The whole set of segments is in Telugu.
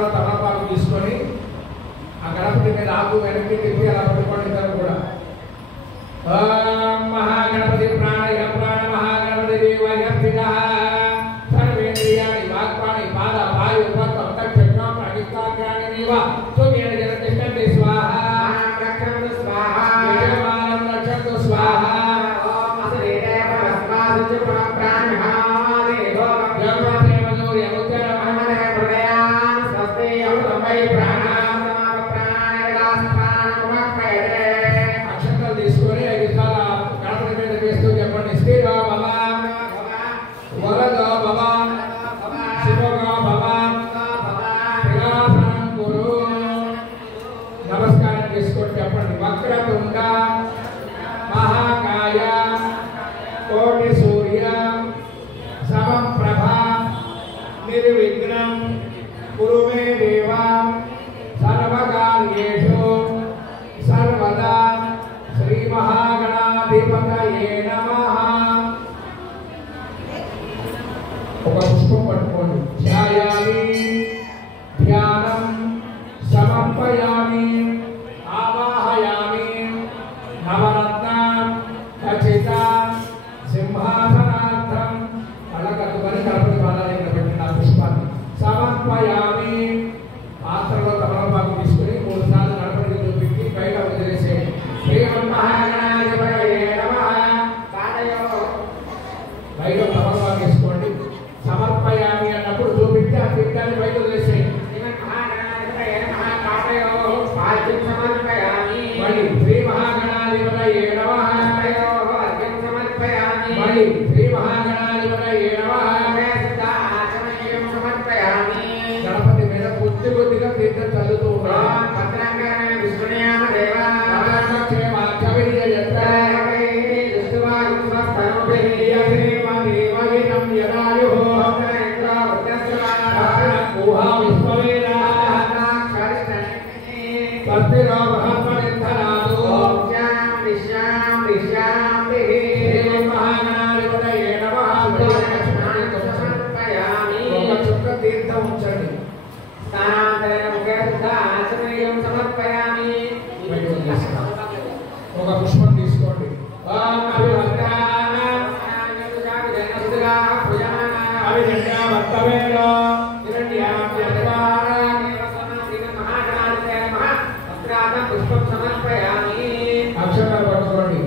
పాత్రలో తమలపాకు తీసుకొని ఆ గణపతి మీద ఆకు వెనక్కి తిప్పి అలా పట్టుకుంటారు కూడా. ఓం మహాగణపతి ప్రాణయ ప్రాణ మహాగణపతి దేవయ పితః సర్వేంద్రియాణి వాక్పాణి పాద వాయు ఉపత్తం తక్షణం ప్రతిష్టాగ్రాణి నీవ సూర్యేణ జలతిష్టంతి స్వాహా రక్షంతు స్వాహా యజమానం రక్షంతు స్వాహా ఓం అసరేణ పరస్మాసు ప్రాణః దేవో జగదేవ సూర్య ఉత్తర మహమనే ప్రళయాన్ స్వస్తి ఔతమై ప్రాణాం ప్రాణేరాస్థానమపయతే. అక్షంతలు తీసుకొని 5 సార్లు గణపతి మీద వేస్తూ చెప్పండి. స్థిరో భవ వరదో భవ శివో భవ విలాసనం కురు. నమస్కారం చేసుకొని చెప్పండి. వక్రతుండ మహాకాయ కోటి సూర్య సమప్రభ నిర్విఘ్నం కురు మే దేవ సర్వకార్యేషు సర్వదా శ్రీ మహాగణాధిపతయే నమః. ఒక పుష్పం పట్టుకోండి. ధ్యాయామి ధ్యానం సమర్పయామి ఆవాహయామి నవరత్న ఖచ్చిత సింహాసనార్థం. అలా కట్టుకొని గణపతి పాదాలైన పెట్టిన పుష్పాన్ని సమర్పయామి. పాత్రలో తమలపాకు తీసుకుని 3 సార్లు గణపతికి చూపించి బయట వదిలేసేయండి. శ్రీమన్మహాగణాధిపతయే నమః. బయట తమలపాకు తీసుకోండి. సమర్పయామి అన్నప్పుడు చూపించి ఆ తీర్థాన్ని బయట వదిలేసేయండి. మళ్ళీ శ్రీ మహాగణాధిపతయే నమః. మళ్ళీ శ్రీ మహాగణాధిపతయే నమః. గణపతి మీద కొద్దిగా తీర్థం చల్లుతూ ఉంటాం. తీర్థం ఉంచండి. ఒక పుష్పం తీసుకోండి. అక్షరాలు పట్టుకోండి.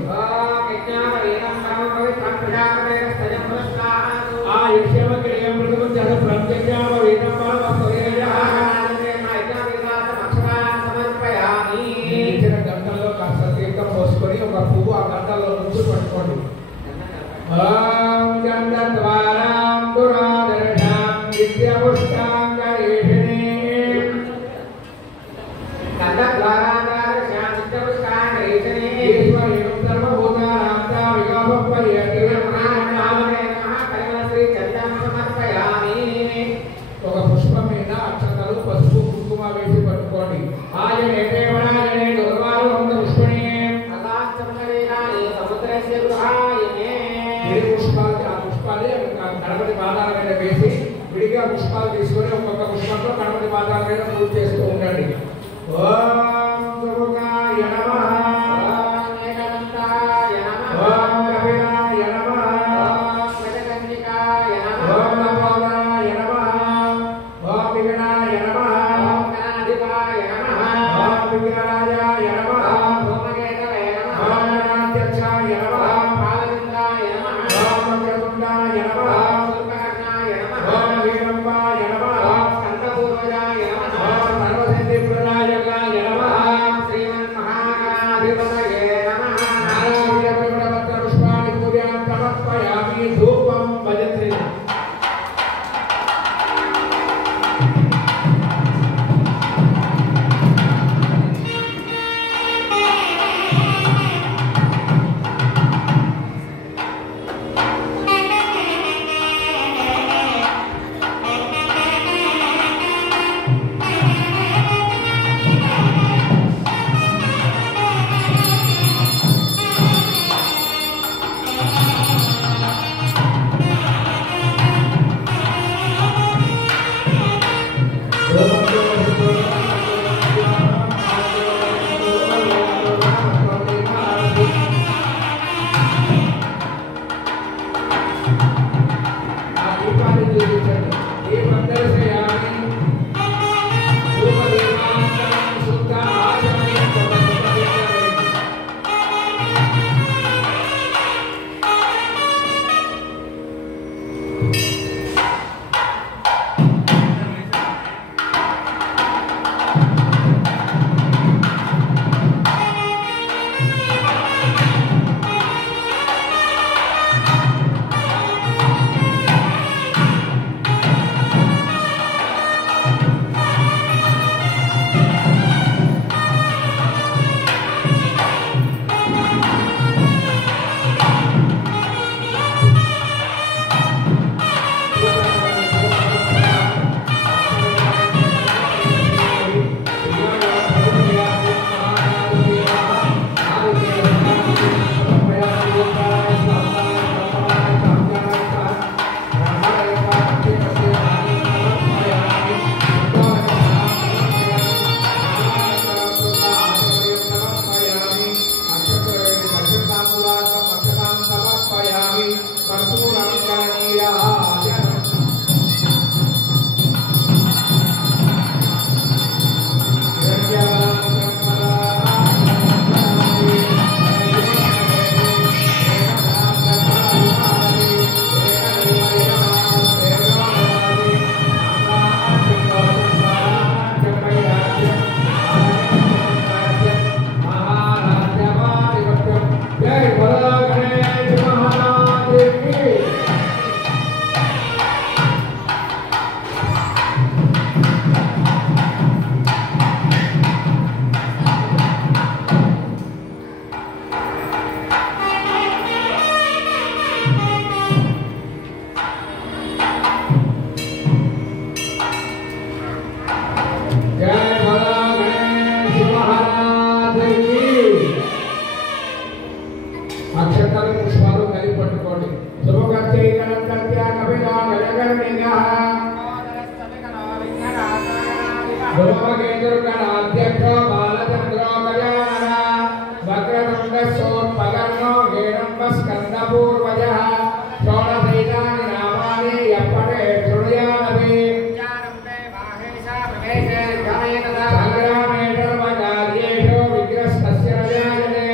ఆ యక్షమగ్రేయం మృగం జగ ప్రత్యక్షామ వేదం ఇచ్చిన గంటల్లో కాస్త తీర్థం పోసుకొని ఒక పువ్వు ఆ గంటల్లో నుంచి పట్టుకోండి. ఓం గంధద్వారాం దురాదర్శాం నిత్యపుష్టాంగరేషిణీ. ఈశ్వరీం సర్వభూతానాం తావికాపయ్యతి. ఒక పుష్పం మీద అక్షతలు పసుపు కుంకుమ వేసి పట్టుకోండి. ఆయనే దేవరాయనే దుర్వారు పుష్పణి పుష్పాలు ఆ పుష్పాలే గణపతి పాదాల మీద వేసి విడిగా పుష్పాలు తీసుకొని ఒక్కొక్క పుష్పంలో గణపతి పాదాల మీద పూజ చేస్తూ ఉండండి. ఓం శుభాయ నమః. ఓం కపిలాయ నమః. ఓం నమోదాయ నమః. ఓం విఘ్నాయ నమః. ఓం విఘ్నరాజాయ నమః. ఓం గణాధ్యక్షాయ నమః. ఓం వక్రతుండాయ నమః. ఓం వీరంబాయ నమః. ఓం సర్వసిద్ధిప్రదాయకాయ నమః. धूमकेतुर्गणाध्यक्षो बालचन्द्रो गजानन वक्रतुण्डशोत्पगर्णो हेरम्बस्कन्दपूर्वजः षोडशैतानि नामानि यप्पटे शृणुयामपि संग्रामे सर्वकार्येषु विग्रस्तस्य न जायते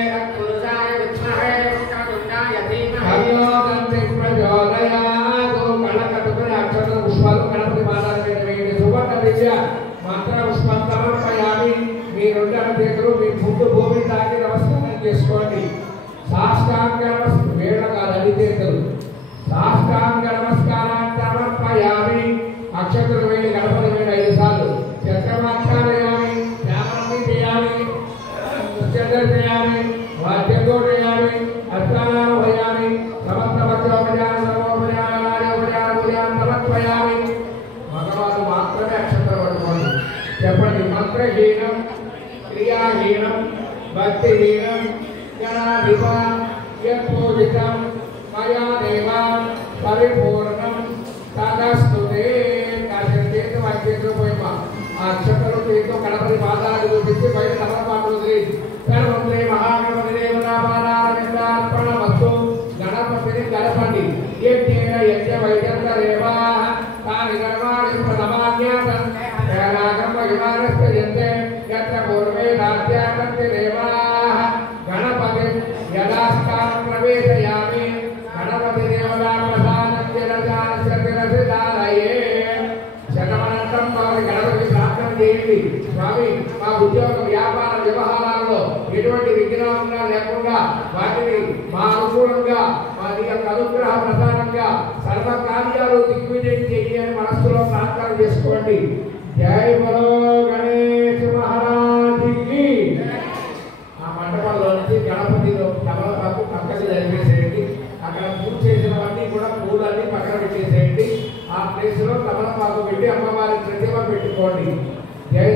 हव्यो गन्ति प्रचोदयातु कणकतुकरे अक्षतपुष्पाలు గణపతి పాదాలపై వేయండి సువర్ణ దివ్య మంత్ర పుష్పం సమర్పయామి మీ రెండు చేతులు మీ ముందు భూమి తాకి నమస్కారం చేసుకోండి సాష్టాంగ నమస్కారం వేళ కాదు అది చేతులు సాష్టాంగ నమస్కారాన్ని సమర్పయామి అక్షతలు వేయండి గణపతి వేయండి 5 సార్లు చక్రమాచారయామి ధ్యానం చేయాలి చేయాలి వాద్యంతో చేయాలి అష్టానాలు భయామి సమస్త భక్తోపజాన సర్వోపజాన సమర్పయామి భగవాను మాత్రమే అక్షతలు పట్టుకోండి చెప్పండి మంత్రహీనం క్రియాహీనం భక్తిహీనం గణాధిప యత్పూజితం మయా దేవ పరిపూర్ణం తదస్తుతే కాసేపు వాక్యంతో పోయిమా ఆ అక్షతలు చేతితో గణపతి పాదాలు చూపించి బయట సమర్పణలు గణపతి మహాగణపతి దేవతాపారార్పణమస్తు గణపతిని గణపండి యజ్ఞేన యజ్ఞ వైజంతరేవా తాని గర్వాణి ప్రథమాజ్ఞాతం యువానస్యంతే యత్ర పూర్వే నాట్యాకంతి దేవాః గణపతి యదాస్థానం ప్రవేశయామి గణపతి దేవతా ప్రసాదం జలజానస్య తిరసిదాలయే శతమనంతం వారి గణపతి ప్రార్థన చేయండి స్వామి మా ఉద్యోగ వ్యాపార వ్యవహారాల్లో ఎటువంటి విఘ్నాలు లేకుండా వాటిని మా అనుకూలంగా వారి యొక్క అనుగ్రహ ప్రధానంగా సర్వ కార్యాలు దిగ్విజయం చేయాలని మనస్సులో ప్రార్థన చేసుకోండి జై బలో గణేష్ మహారాజుకి ఆ మండపంలో నుంచి గణపతిలో తమలపాకు పక్కకి జరిపేసేయండి అక్కడ పూజ చేసినవన్నీ కూడా పూలన్నీ పక్కన పెట్టేసేయండి ఆ ప్లేస్ లో తమలపాకు పెట్టి అమ్మవారి ప్రతిమ పెట్టుకోండి జై